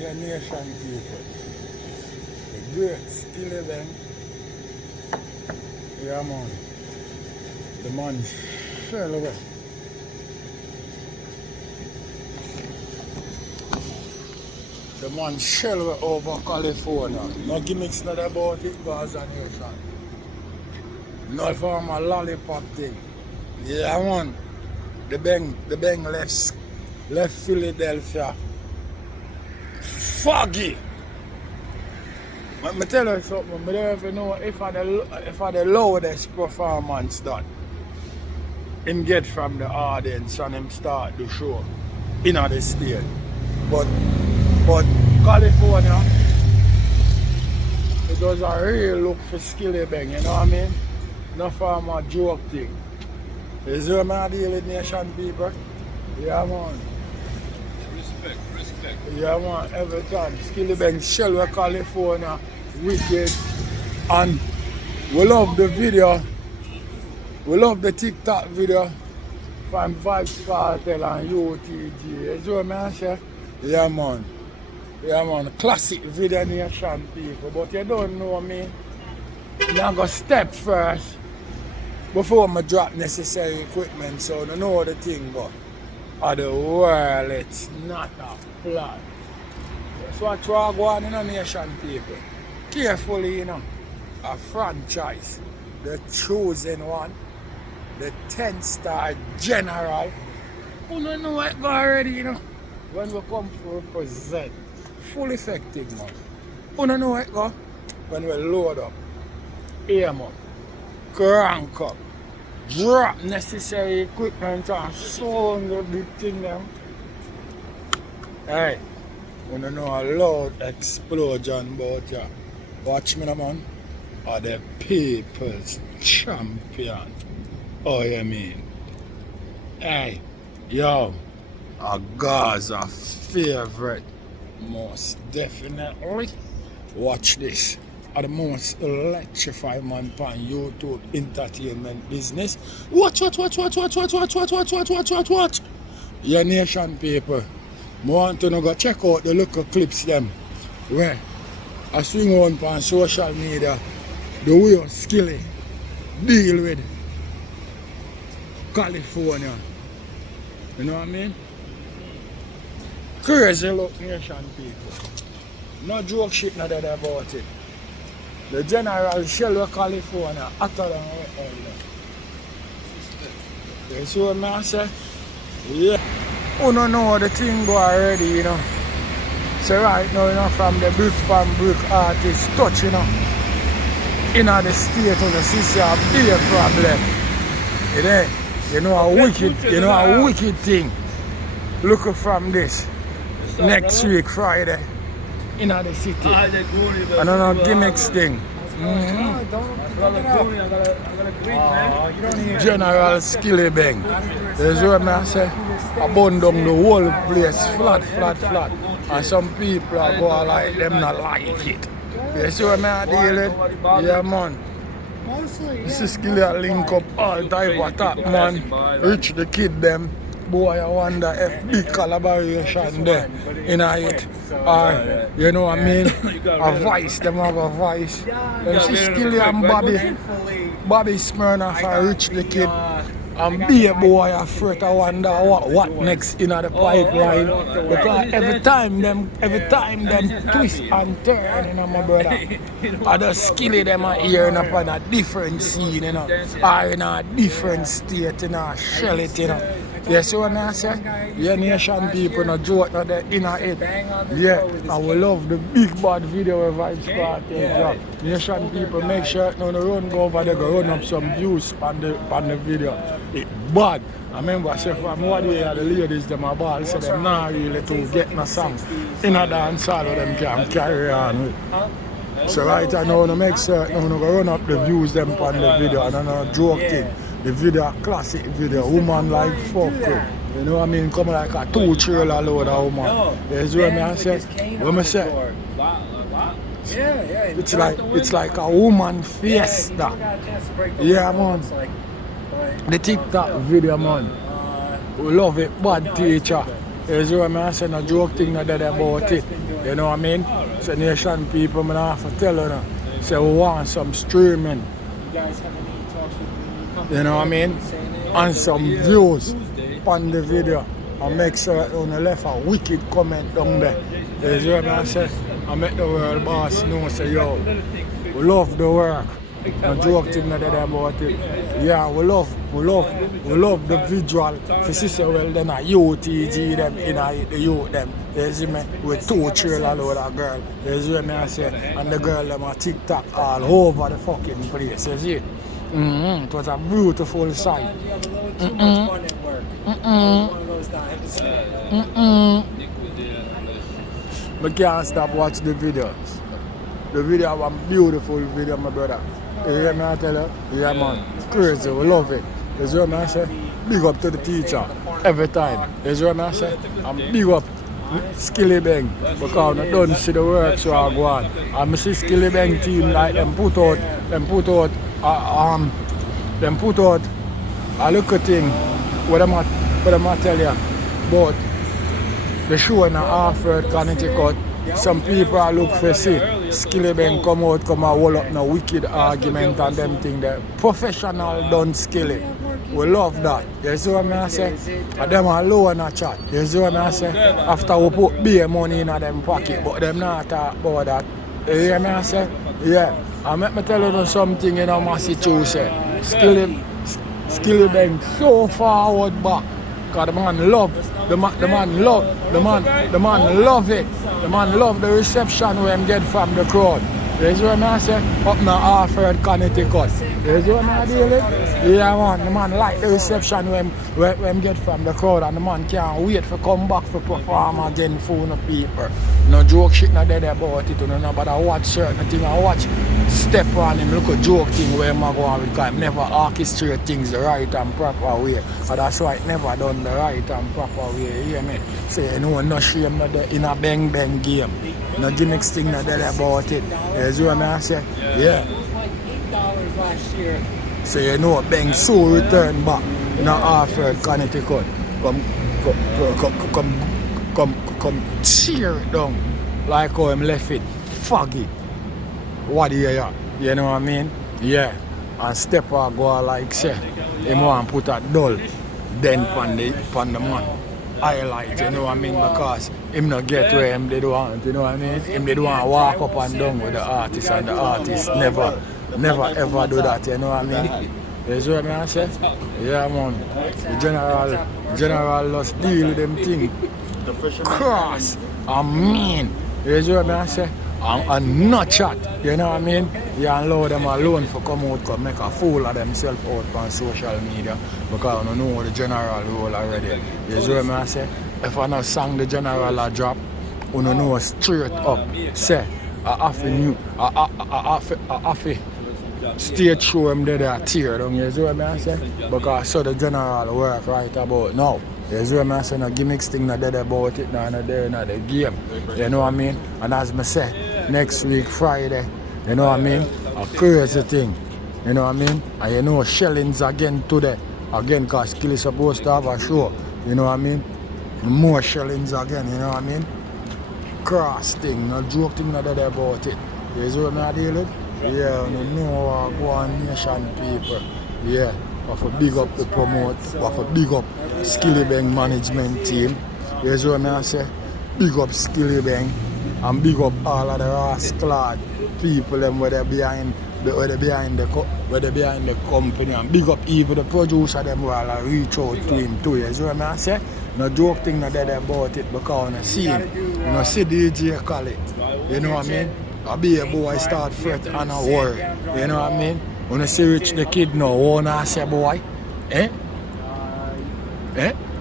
Your nation people. The great Skillibeng. Yeah man. The man shell away. The man shell away over California. No gimmicks not about it, Gaza nation. Not for my lollipop thing. Yeah man. The Beng left Philadelphia. Foggy. Let me tell you something, I don't even know if I the loudest performance that him get from the audience and him start the show in the state. But California, it was a real look for Skillibeng, you know what I mean? Not for my joke thing. You see what I deal with nation people? Yeah man. Respect. Yeah man, every time. Skillibeng, Shelby, California, wicked. And we love the video. We love the TikTok video from vybz Kartel and UTG. You see what I say? Yeah man. Yeah man, classic video nation people. But you don't know me. I'm gonna step first before I drop necessary equipment, so I know the thing, but of the world, it's not a plan. That's what we're going in a nation, people. Carefully, you know, a franchise, the chosen one, the 10-star general. You don't know what go already, you know. When we come to represent, full effective, man. You don't know what go when we load up, aim up, crank up, drop necessary equipment and sound the big thing them. Hey, you don't know a loud explosion about ya. Watch me, man. Are the people's champion. Oh, you mean? Hey, yo, a Gaza favorite, most definitely. Watch this. Are the most electrifying man on YouTube entertainment business. Watch. Your nation people. I want to go check out the local clips them. Where I swing on social media. The way Skilly deal with California. You know what I mean? Crazy look nation people. No joke shit not that about it. The general shell of California hotter than all that. You see what I say? Yeah. You don't know the thing go already, you know. So right now, you know, from the brick artist touch, you know. In the state of the city a big problem. You know a wicked thing. Look from this. Next week Friday. In the city. I don't know gimmicks thing. General Skillibeng. That's what I say. I burn down the whole place flat. And some people are going like them not like it. You see what I deal with? Yeah man. This is Skillibeng link up all type of attack man. Reach the kid them. Boy, I wonder if big collaboration there in it. Or, you know what I mean? A voice, them have a voice. Them see Skilly and Bobby Smirnoff and Rich the Kid. And be a boy afraid. I wonder what next in the pipeline. Because every time them twist and turn, you know, my brother. I just Skilly them are hearing up on a different scene, you know. Or in a different state, you know, shell it, you know. You see what I say? Yeah, nation people no joke not there in it. Yeah, I will love the big bad video where vybz Kartel drop. Nation people make sure no run go over there, go run up some views on the video. It bad. I remember I said from what day the ladies them a ball, so them not really to get no song in a dance hall of them can carry on with. So right now no make certain no go run up the views them on the video and no joke thing. The video, a classic video, woman like fuck. You know what I mean? Come like a 2-trailer load of woman. You see what I say? What I say? It's like a woman fiesta. Yeah man. The TikTok video man. We love it, bad teacher. You see what I say? No joke thing not dead about it. You know what I mean? So nation people, I have to tell you now. Say we want some streaming. You know what I mean? And some views on the video. And make sure you left a wicked comment down there. You see what I say? I make the world boss know say yo, we love the work. No joke thing not dead about it. Yeah, we love the visual. For sister well then a UTG them in the youth them. You see me? With 2 trailer load of girl. You see me I say? And the girl them are TikTok all over the fucking place. You see? It was a beautiful sight. Too much fun at work. One of those times. I can't stop watching the video. The video was a beautiful video, my brother. You hear me I tell you? Yeah man, it's crazy, we love it. You see what I say? Big up to the teacher every time. You see what I say? And big up Skillibeng because I don't see the work so I go on. And I see Skillibeng team like them put out a little thing what I tell you about the show in Hartford, Connecticut. Some people are look for see Skillibeng come out, come and hold up no wicked argument and them thing there. Professional done Skilly. We love that. You see what I say? And them are low in a chat. You see what I say? After we put beer money in them pocket, but them not talk about that. You hear me I say? Yeah. And let me tell you something in Massachusetts. Skillibeng so forward back. Because the man love it. The man love the reception we get from the crowd. You see what I say? Up in Hartford, Connecticut. You see what I deal with? Yeah man, the man like the reception we get from the crowd and the man can't wait for come back for perform again for the people. No joke shit not dead about it, you know, but I watch certain things, I watch step on him, look a joke thing where I'm going with, because I never orchestrate things the right and proper way. And that's why I never done the right and proper way, you hear me? So you know, no shame not in a bang bang game. No gimmick thing not dead about it. You see what I say? Yeah. It was like $8 last year. So you know, Bang so return back in Hartford, Connecticut. Come tear it down like how him left it foggy. What do you hear? You know what I mean? Yeah. And step or go like say, him want put a dull then pan the man. Highlight, you know what I mean? Because him not get where him did want, you know what I mean? Him did want to walk up and down with the artist and the artist never ever do that, you know what I mean? You see what I say? Yeah man. The general just deal with them thing. Cross and mean. You see what I say? And not chat, you know what I mean? You allow them alone for come out and make a fool of themselves out on social media because you know the general role already. You see what I say? If I not sang the general a drop, you know straight up say I have to stage show them that they are tear down, you see what I say? Because so the general work right about now. You see what I say? No gimmicks thing not dead about it, no there in the game. You know what I mean? And as I say, next week Friday, you know what I mean? A crazy thing. You know what I mean? And you know shellings again today. Again, because Skill is supposed to have a show. You know what I mean? More shellings again, you know what I mean? Cross thing, no joke thing not dead about it. You see what I deal with? Yeah, you know go on nation people. Yeah. We have to big up the promote, we have to big up Skillibeng management team. You see what I say? Big up Skillibeng and big up all of the rascal people them where they behind the company, and big up even the producer them while I reach out to him too. You see what I say? No joke thing not dead about it because I see him. You know, see DJ Khaled. You know what I mean? I be a boy start fret and a worry. You know what I mean? When I see Rich the Kid now, what I say boy? Eh?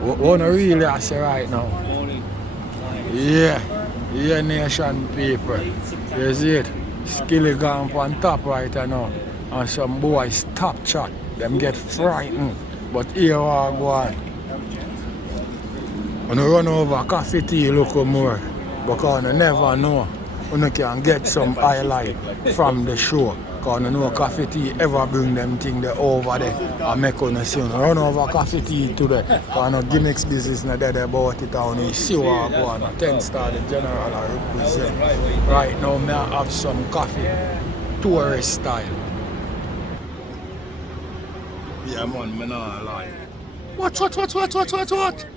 What I really I say right now? Yeah. Yeah, nation people. You see it? Skilly gone on top right now. And some boys stop chat. Them get frightened. But here I go on. When I run over coffee tea look more. Because I never know you can get some highlight from the show. Because you know Coffee Tea ever bring them thing there over there and make you see you run over Coffee Tea today. Because no gimmicks business not there about it and you see what go on. 10 star the general I represent. Right now I have some coffee tourist style. Yeah man, I not lie. What?